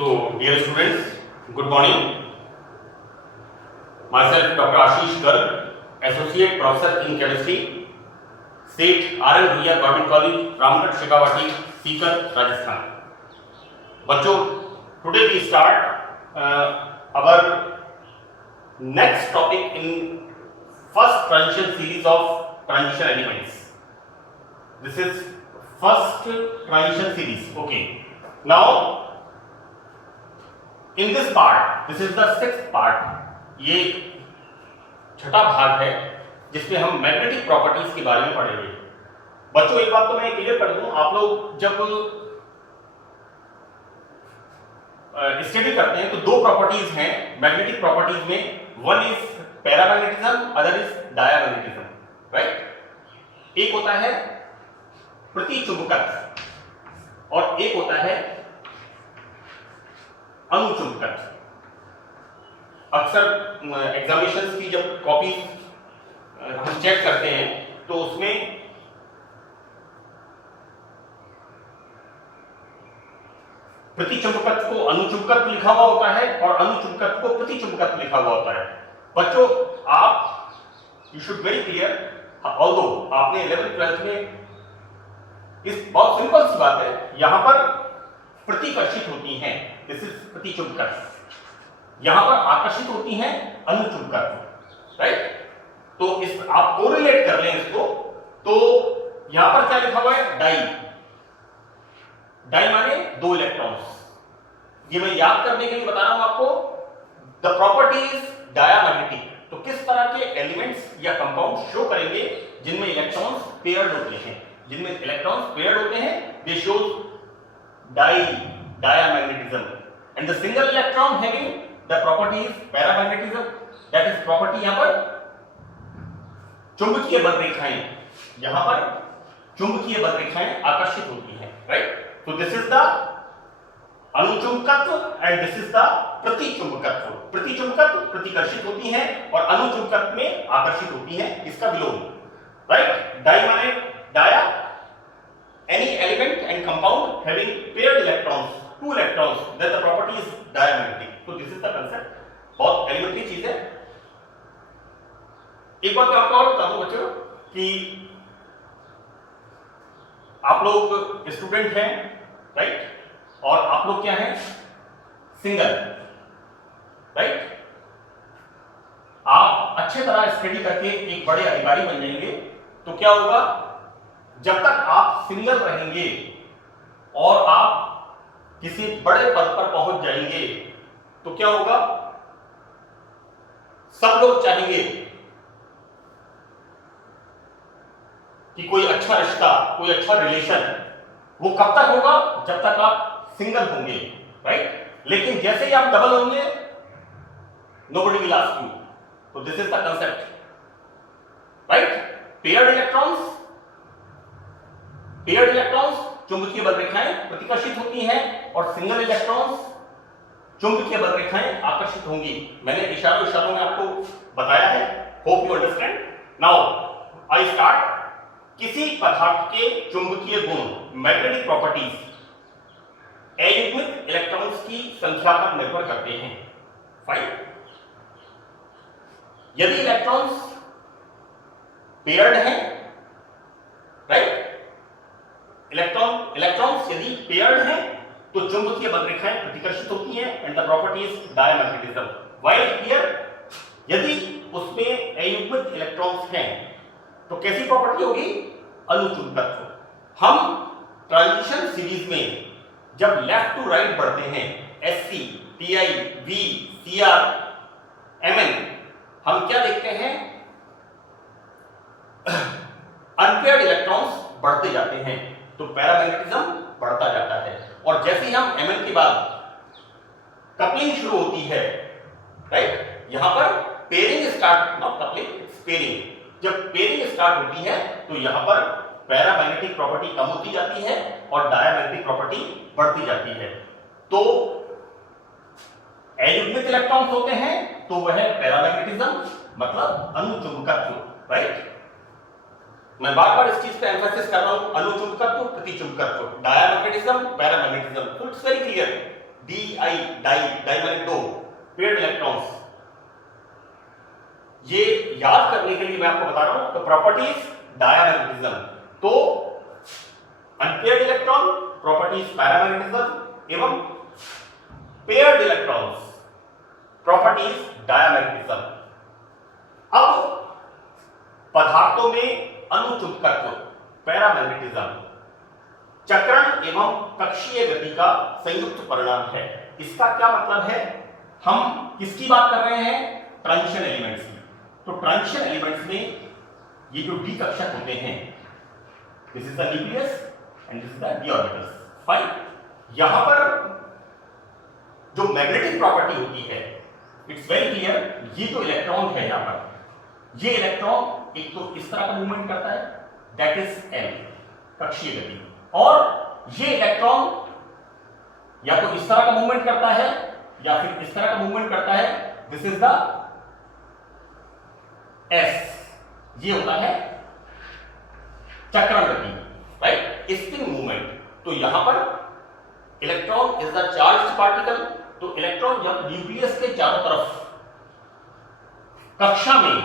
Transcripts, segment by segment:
So, dear students, good morning. Myself, Dr. Ashish Garg, Associate Professor in Chemistry, State R.N. Bhuiya Government College, Ramgarh, Shekhawati, Sikar, Rajasthan. बच्चों, today we start our next topic in first transition series of transition elements. This is first transition series. Okay. Now, in this part, this is the sixth part. ये छठा भाग है जिसमें हम magnetic properties के बारे में पढ़ेंगे। बच्चों, एक बात तो मैं क्लियर कर दूं, आप लोग जब स्टडी करते हैं तो दो प्रॉपर्टीज हैं मैग्नेटिक प्रॉपर्टीज में, one is paramagnetism, other is diamagnetism, right. एक होता है प्रतिचुंबकत्व और एक होता है अनुचुंबकत्व। अक्सर एग्जामिनेशंस की जब कॉपी हम चेक करते हैं तो उसमें प्रतिचुंबकत्व को अनुचुंबकत्व लिखा हुआ होता है और अनुचुंबकत्व को प्रतिचुंबकत्व लिखा हुआ होता है। बच्चों, आप you should very clear, although आपने 11th 12th में इस बहुत सिंपल सी बात है, यहां पर प्रतिकर्षित होती हैं, दिस इज प्रतिचुंबकत्व, यहां पर आकर्षित होती हैं अनुचुंबकत्व, राइट। तो इस आप कोरिलेट कर लें इसको, तो यहां पर क्या लिखा हुआ है, डाई। डाई माने दो इलेक्ट्रॉन्स। ये मैं याद करने के लिए बता रहा हूं आपको, द प्रॉपर्टी इज डायामैग्नेटिक। तो किस तरह के एलिमेंट्स या कंपाउंड शो करेंगे जिनमें इलेक्ट्रॉन्स पेयर्ड होते हैं, जिनमें इलेक्ट्रॉन्स पेयर्ड होते हैं, दे show diamagnetism, and the single electron having the property is paramagnetism, that is property यहां पर चुंबकीय बल रेखाएं, यहां पर चुंबकीय बल रेखाएं आकर्षित होती हैं, राइट। तो दिस इज द अनुचुंबकत्व एंड दिस इज द प्रतिचुंबकत्व। प्रतिचुंबकत्व प्रतिकर्षित होती हैं और अनुचुंबकत्व में आकर्षित होती हैं, इसका विलोम, राइट। डाई माने dia, any element and compound having paired electrons, two electrons, then the property is diamagnetic. So this is the concept. बहुत एलिमेंट्री चीज है। एक बात मैं आपको और बता दूं बच्चों कि आप लोग स्टूडेंट हैं, राइट, और आप लोग क्या हैं, सिंगल, राइट। आप अच्छे तरह स्टडी करके एक बड़े अधिकारी बन जाएंगे तो क्या होगा, जब तक आप सिंगल रहेंगे और आप किसी बड़े पद पर पहुंच जाएंगे तो क्या होगा, सब लोग चाहेंगे कि कोई अच्छा रिश्ता, कोई अच्छा रिलेशन, वो कब तक होगा, जब तक आप सिंगल होंगे, राइट। लेकिन जैसे ही आप डबल होंगे, नोबडी विल आस्क यू। तो this is the concept, right. Paired electrons चुंबकीय बल रेखाएं प्रतिकर्षित होती हैं और सिंगल इलेक्ट्रॉन्स चुंबकीय बल रेखाएं आकर्षित होंगी। मैंने इशारों में आपको बताया है, hope you understand. Now I start. किसी पदार्थ के चुंबकीय गुण मैग्नेटिक प्रॉपर्टीज अयुग्मित इलेक्ट्रॉन्स की संख्या पर निर्भर करते हैं। फाइन। यदि इलेक्ट्रॉन्स पेयर्ड हैं, राइट, इलेक्ट्रॉन्स यदि पेयर्ड हैं तो चुंबकीय बल रेखाएं प्रतिकर्षित होती हैं and the property is diamagnetism. While here यदि उसमें अयुग्मित इलेक्ट्रॉन्स हैं तो कैसी प्रॉपर्टी होगी, अनुचुंबकत्व। हम ट्रांजिशन सीरीज में जब लेफ्ट टू राइट बढ़ते हैं, SC, TI, V, CR, MN, हम क्या देखते हैं, अनपेयर्ड इलेक्ट्रॉन्स बढ़ते जाते हैं, तो पैरामैग्नेटिज्म बढ़ता जाता है। और जैसे ही हम Mn के बाद कपलिंग शुरू होती है, राइट, यहां पर pairing start, not coupling, pairing, जब पेयरिंग स्टार्ट होती है तो यहां पर पैरामैग्नेटिक प्रॉपर्टी कम होती जाती है और डायमैग्नेटिक प्रॉपर्टी बढ़ती जाती है। तो अयुग्मित इलेक्ट्रॉन्स होते हैं तो वह पैरामैग्नेटिज्म मतलब अनुचुंबकत्व, राइट। मैं बार बार इस चीज पे एम्फेसिस कर रहा हूं, अनुचुंबकत्व प्रतिचुंबकत्व, डायमैग्नेटिज्म पैरामैग्नेटिज्म, तो it's very clear. DI di माने दो, पेयर्ड इलेक्ट्रॉन्स। ये याद करने के लिए मैं आपको बता रहा हूं तो प्रॉपर्टीज डायमैग्नेटिज्म, तो अनपेयर्ड इलेक्ट्रॉन प्रॉपर्टीज पैरामैग्नेटिज्म एवं पेयर्ड इलेक्ट्रॉन्स प्रॉपर्टीज डायमैग्नेटिज्म। अब पदार्थों में अनुचुंबकत्व पैरामैग्नेटिज्म चक्रण एवं कक्षीय गति का संयुक्त परिणाम है। इसका क्या मतलब है? हम किसकी बात कर रहे हैं? ट्रांजिशन एलिमेंट्स की। तो ट्रांजिशन एलिमेंट्स में ये जो डी कक्षक होते हैं, this is the nucleus and this is the D orbitals. Fine, यहां पर जो मैग्नेटिक प्रॉपर्टी होती है, इट्स वेरी क्लियर, ये जो इलेक्ट्रॉन है यहां पर, ये इलेक्ट्रॉन एक तो इस तरह का मूवमेंट करता है, दैट इज एल कक्षीय गति, और ये इलेक्ट्रॉन या तो इस तरह का मूवमेंट करता है या फिर इस तरह का मूवमेंट करता है, दिस इज द एस, ये होता है चक्रण गति, राइट, स्पिन मूवमेंट। तो यहां पर electron is the charged particle, तो इलेक्ट्रॉन जब न्यूक्लियस के चारों तरफ कक्षा में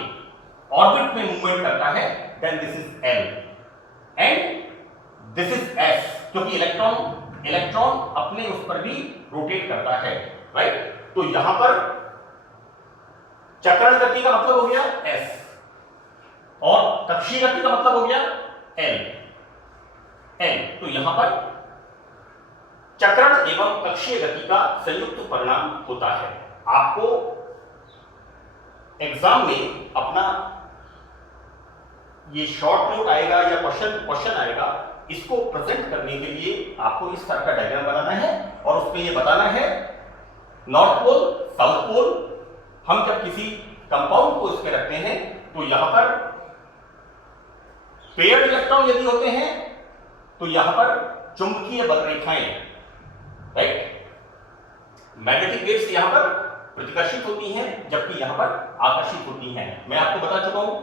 ऑर्बिट में मूवमेंट करता है, then this is L and this is S, क्योंकि इलेक्ट्रॉन अपने उस पर भी रोटेट करता है, राइट। तो यहां पर चक्रण गति का मतलब हो गया एस और कक्षीय गति का मतलब हो गया एल। तो यहां पर चक्रण एवं कक्षीय गति का संयुक्त परिणाम होता है। आपको एग्जाम में अपना ये शॉर्ट नोट आएगा या क्वेश्चन आएगा, इसको प्रेजेंट करने के लिए आपको इस तरह का डायग्राम बनाना है और उसमें ये बताना है नॉर्थ पोल साउथ पोल। हम जब किसी कंपाउंड को इसके रखते हैं तो यहां पर पेयर्ड इलेक्ट्रॉन यदि होते हैं तो यहां पर चुंबकीय बल रेखाएं, राइट, मैग्नेटिक वेव्स यहां पर प्रतिकर्षित होती हैं जबकि यहां पर आकर्षित होती हैं। मैं आपको बता चुका हूं,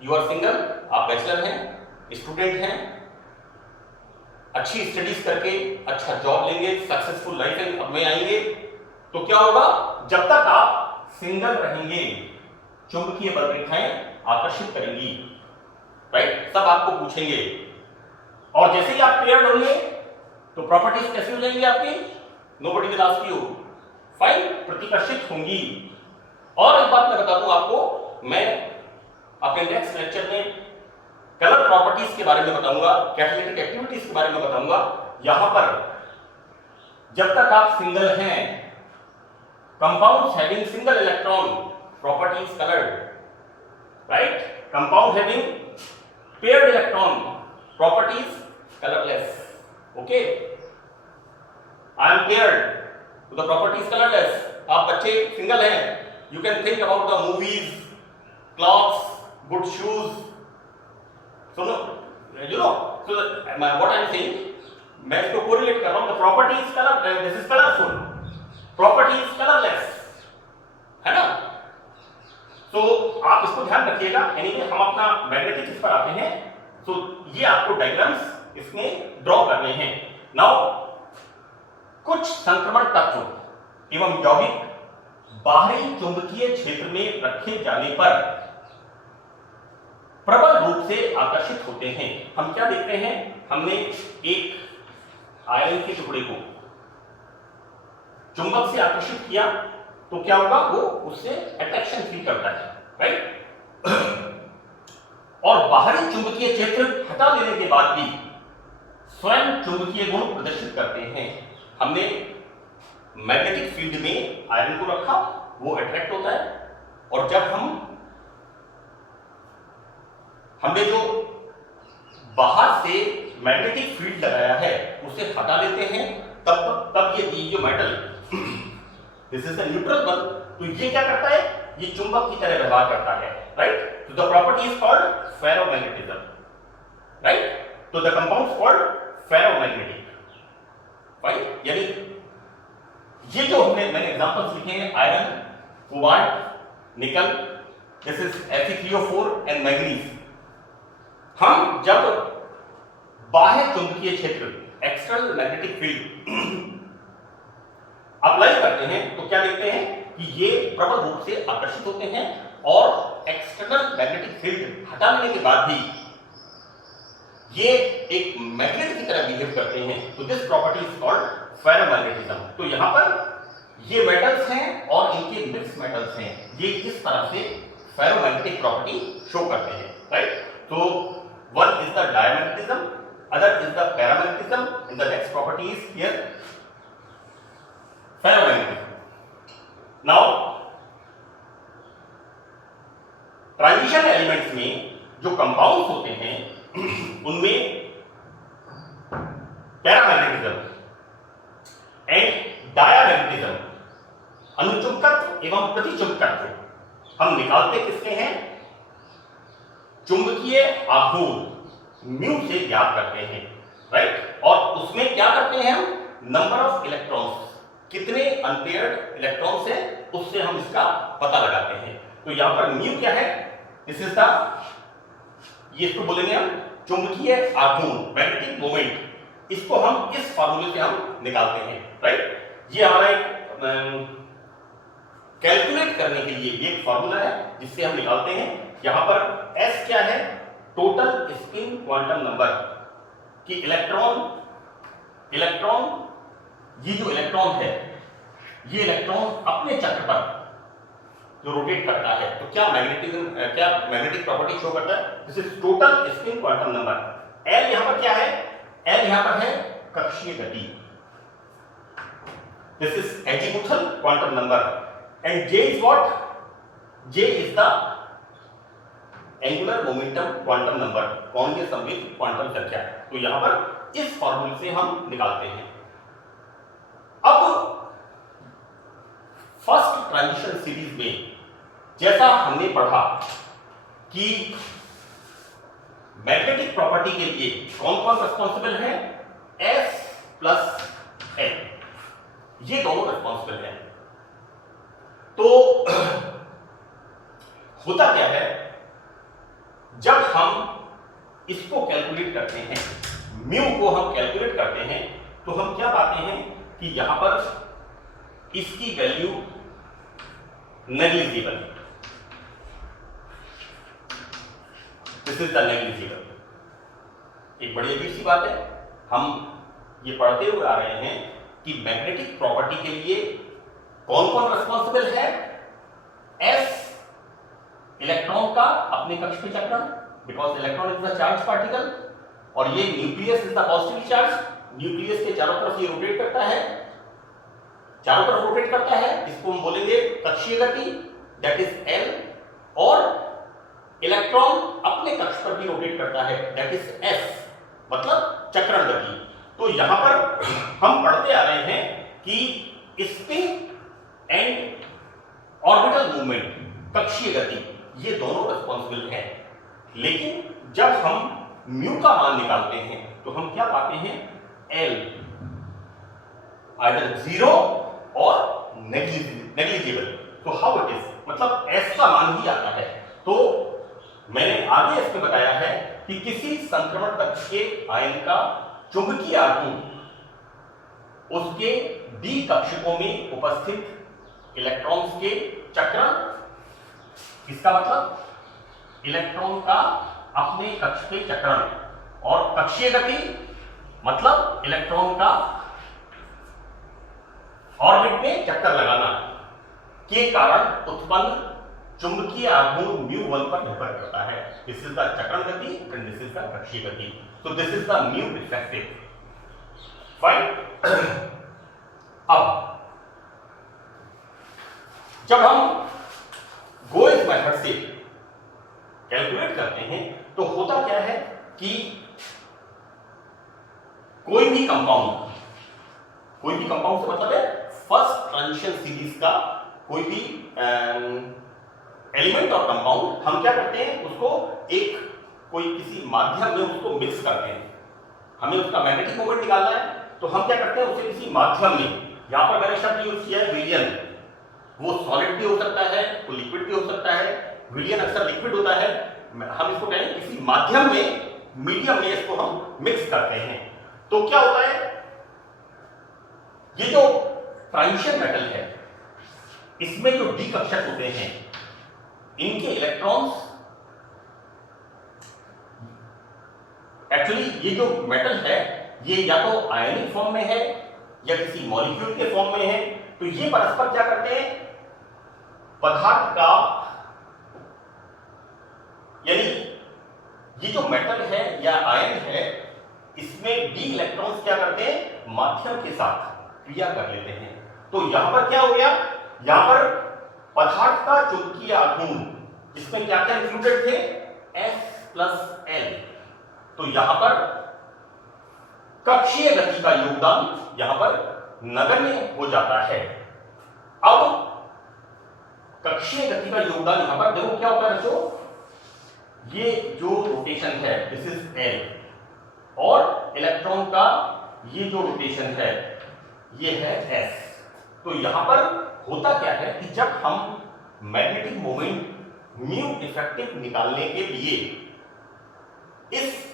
यू आर सिंगल, आप बैचलर हैं, स्टूडेंट हैं, अच्छी स्टडीज करके अच्छा जॉब लेंगे, सक्सेसफुल लाइफ में आएंगे, तो क्या होगा? जब तक आप सिंगल रहेंगे चुंबकीय बल रेखाएं आकर्षित करेंगी, राइट, सब आपको पूछेंगे। और जैसे ही आप पेयर्ड होंगे तो प्रॉपर्टीज कैसी हो जाएंगी आपकी? Nobody will ask you, fine, प्रतिकर्षित होंगी। और एक बात मैं बता दूं आपको, मैं अपने नेक्स्ट लेक्चर में कलर प्रॉपर्टीज के बारे में बताऊंगा, कैटालिटिक एक्टिविटीज के बारे में बताऊंगा। यहां पर जब तक आप सिंगल हैं, compounds having single electron properties coloured, right, compound having paired electron properties colourless. Okay, I am paired तो द प्रॉपर्टीज कलरलेस। आप बच्चे सिंगल हैं, you can think about the movies, clothes, good shoes, so no, you know, so what I am saying, मैं इसको correlate कर रहा हूं, the property is color, this is colorful, property is colorless, है ना? तो आप इसको ध्यान रखिएगा। एनीवे हम अपना मैग्नेटिक इस पर आते हैं, तो ये आपको डायग्राम्स इसमें ड्रॉ करने हैं। नाउ कुछ संक्रमण तत्व एवं यौगिक बाहरी चुंबकीय क्षेत्र में रखे जाने पर प्रबल रूप से आकर्षित होते हैं। हम क्या देखते हैं? हमने एक आयरन के टुकड़े को चुंबक से आकर्षित किया तो क्या होगा? वो उससे अट्रैक्शन फील करता है, राइट। और बाहरी चुंबकीय क्षेत्र हटा देने के बाद भी स्वयं चुंबकीय गुण प्रदर्शित करते हैं। हमने मैग्नेटिक फील्ड में आयरन को रखा, वो अट्रैक्ट होता है, और जब हमने जो बाहर से मैग्नेटिक फील्ड लगाया है उसे हटा देते हैं, तब ये जो metal, this is the neutral बल, तो ये क्या करता है? ये चुंबक की तरह व्यवहार करता है, राइट। तो the property is called ferromagnetism, right. तो the compound is called ferromagnetic, right. यानी ये जो मैंने एग्जांपल्स लिखे हैं, iron, cobalt, nickel, this is Fe3O4 and manganese. हम जब बाह्य चुंबकीय क्षेत्र, एक्सटर्नल मैग्नेटिक फील्ड जाते हैं तो क्या देखते हैं कि ये प्रबल रूप से आकर्षित होते हैं और एक्सटर्नल मैग्नेटिक फील्ड हटा लेने के बाद भी ये एक मैग्नेट की तरह बिहेव करते हैं। तो this property is called ferromagnetism. तो यहां पर ये मेटल्स हैं और इनके मिक्स मेटल्स हैं, ये इस तरह से फेरोमैग्नेटिक प्रॉपर्टी शो करते हैं, राइट। तो one is the diamagnetism, other is the paramagnetism, and the next property is here ferromagnetism. Now transition elements में जो कंपाउंड्स होते हैं उनमें पैरामैग्नेटिज्म एंड डायामैग्नेटिज्म, अनुचुंबकत्व एवं प्रतिचुंबकत्व हम निकालते किससे हैं? चुंबकीय आघूर्ण म्यू से ज्ञात करते हैं, राइट। और उसमें क्या करते हैं हम? नंबर ऑफ इलेक्ट्रॉन्स, कितने अनपेयर्ड इलेक्ट्रॉन्स हैं उससे हम इसका पता लगाते हैं। तो यहां पर म्यू क्या है? दिस इज द, ये इसको बोलेंगे हम चुंबकीय आघूर्ण, मैग्नेटिक मोमेंट। इसको हम इस फार्मूले से हम निकालते हैं, राइट। ये हमारा एक कैलकुलेट करने के लिए एक फार्मूला है जिससे हम निकालते हैं। यहां पर S क्या है? टोटल स्पिन क्वांटम नंबर कि इलेक्ट्रॉन, ये जो इलेक्ट्रॉन है, ये इलेक्ट्रॉन अपने चक्र पर जो रोटेट करता है तो क्या मैग्नेटिक प्रॉपर्टी शो करता है? This is total spin quantum number. L यहां पर क्या है? L यहां पर है कक्षीय गति, this is azimuthal quantum number. And J is what? J is the angular momentum quantum number, कोणीय संवेग क्वांटम संख्या। तो यहां पर इस फार्मूले से हम निकालते हैं। अब फर्स्ट ट्रांजिशन सीरीज में जैसा हमने पढ़ा कि मैग्नेटिक प्रॉपर्टी के लिए कौन कौन रिस्पॉन्सिबल है? S प्लस N, ये दोनों रिस्पॉन्सिबल हैं। तो होता क्या है, जब हम इसको कैलकुलेट करते हैं, म्यू को हम कैलकुलेट करते हैं, तो हम क्या पाते हैं कि यहां पर इसकी value negligible, this is the negligible. एक बड़ी अजीब सी बात है, हम ये पढ़ते हुए आ रहे हैं कि मैग्नेटिक प्रॉपर्टी के लिए कौन कौन रिस्पॉन्सिबल है? S इलेक्ट्रॉन का अपने कक्ष पे चक्रण, because electron is the charge particle, और ये nucleus is the positive charge, nucleus के चारों तरफ ये रोटेट करता है, चारों तरफ रोटेट करता है, इसको हम बोलेंगे कक्षीय गति, दैट इज L। और इलेक्ट्रॉन अपने कक्ष पर भी रोटेट करता है, दैट इज S, मतलब चक्रण गति। तो यहां पर हम पढ़ते आ रहे हैं कि स्पिन एंड ऑर्बिटल मूवमेंट, कक्षीय गति, ये दोनों रिस्पॉन्सिबल हैं। लेकिन जब हम म्यू का मान निकालते हैं तो हम क्या पाते हैं? L आइदर 0 और नेग्लिजिबल। तो हाउ इट इज, मतलब S का मान ही आता है। तो मैंने आगे इसमें बताया है कि किसी संक्रमण कक्ष के आयन का चुंबकीय आघूर्ण उसके D कक्षकों में उपस्थित इलेक्ट्रॉन्स के चक्रण, इसका मतलब इलेक्ट्रॉन का अपने कक्ष पे चक्रण, और कक्षीय गति मतलब इलेक्ट्रॉन का ऑर्बिट में चक्कर लगाना के कारण उत्पन्न चुंबकीय आघूर्ण μ1 पर निर्भर करता है। दिस इज द चक्रण गति एंड दिस इज द कक्षीय गति। तो this is the mu effective, fine. अब जब हम गोएज मेथड से कैलकुलेट करते हैं तो होता क्या है कि कोई भी कंपाउंड से मतलब है फर्स्ट ट्रांजिशन सीरीज का कोई भी एलिमेंट और कंपाउंड, हम क्या करते हैं उसको एक कोई किसी माध्यम में उसको मिक्स करते हैं। हमें उसका मैग्नेटिक मोमेंट निकालना है तो हम क्या करते हैं उसे किसी माध्यम में, यहां पर मैंने शब्द यूज किया है विलियन, वो सॉलिड भी हो सकता है, वो लिक्विड भी हो सकता है। विलियन अक्सर लिक्विड होता है, हम इसको कहें किसी माध्यम में, मीडियम में इसको हम मिक्स करते हैं। तो क्या होता है, ये जो ट्रांजिशन मेटल है इसमें जो डी कक्षक होते हैं इनके इलेक्ट्रॉन्स, एक्चुअली ये जो मेटल है ये या तो आयनिक फॉर्म में है या किसी मॉलिक्यूल के फॉर्म में है, तो ये परस्पर क्या करते हैं, पदार्थ का, यानी ये जो मेटल है या आयन है इसमें डी इलेक्ट्रॉन्स क्या करते हैं, माध्यम के साथ क्रिया कर लेते हैं। तो यहां पर क्या हो गया, यहां पर पदार्थ का चुंबकीय आघूर्ण, इसमें क्या क्या इंक्लूडेड थे, S+L। तो यहां पर कक्षीय गति का योगदान यहां पर नगण्य हो जाता है। अब कक्षीय गति का योगदान यहां पर देखो क्या होता है बच्चों, ये जो रोटेशन है दिस इज L, और इलेक्ट्रॉन का ये जो रोटेशन है ये है S। तो यहां पर होता क्या है कि जब हम मैग्नेटिक मोमेंट म्यू इफेक्टिव निकालने के लिए इस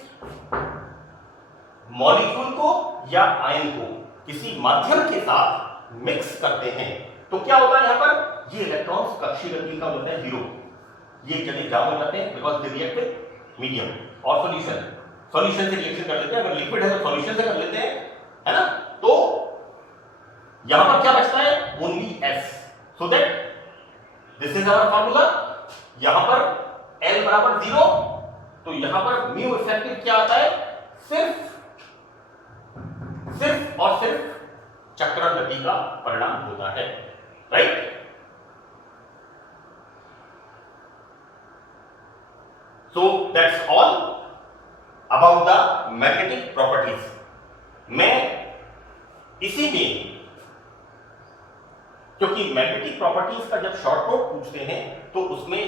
मॉलिक्यूल को या आयन को किसी माध्यम के साथ मिक्स करते हैं तो क्या होता है, यहां पर ये इलेक्ट्रॉन्स कक्षीय गति का होता है 0, ये जगह जाम हो जाते हैं because they react with medium और सॉल्यूशन से रिएक्शन कर लेते हैं, अगर लिक्विड है तो सॉल्यूशन से कर लेते हैं, है ना। तो यहां पर क्या बचता है, only S, so that this is our formula. यहां पर L बराबर 0, तो यहां पर म्यू इफेक्टिव क्या आता है, सिर्फ और सिर्फ चक्रण गति का परिणाम होता है, right. So that's all about the magnetic properties. मैं इसी में, क्योंकि मैग्नेटिक प्रॉपर्टीज का जब शॉर्ट नोट पूछते हैं तो उसमें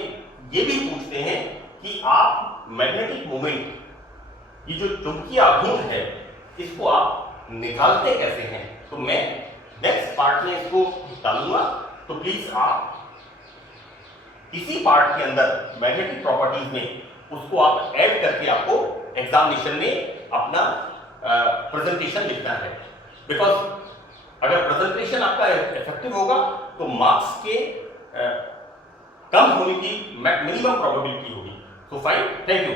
ये भी पूछते हैं कि आप मैग्नेटिक मोमेंट, ये जो चुंबकीय आघूर्ण है इसको आप निकालते कैसे हैं। तो मैं नेक्स्ट पार्ट में इसको डालूंगा, तो प्लीज आप इसी पार्ट के अंदर मैग्नेटिक प्रॉपर्टीज में उसको आप ऐड करके आपको एग्जामिनेशन में अपना प्रेजेंटेशन लिखना है। बिकॉज अगर प्रेजेंटेशन आपका इफेक्टिव होगा तो मार्क्स के कम होने की मिनिमम प्रोबेबिलिटी होगी। So fine, thank you.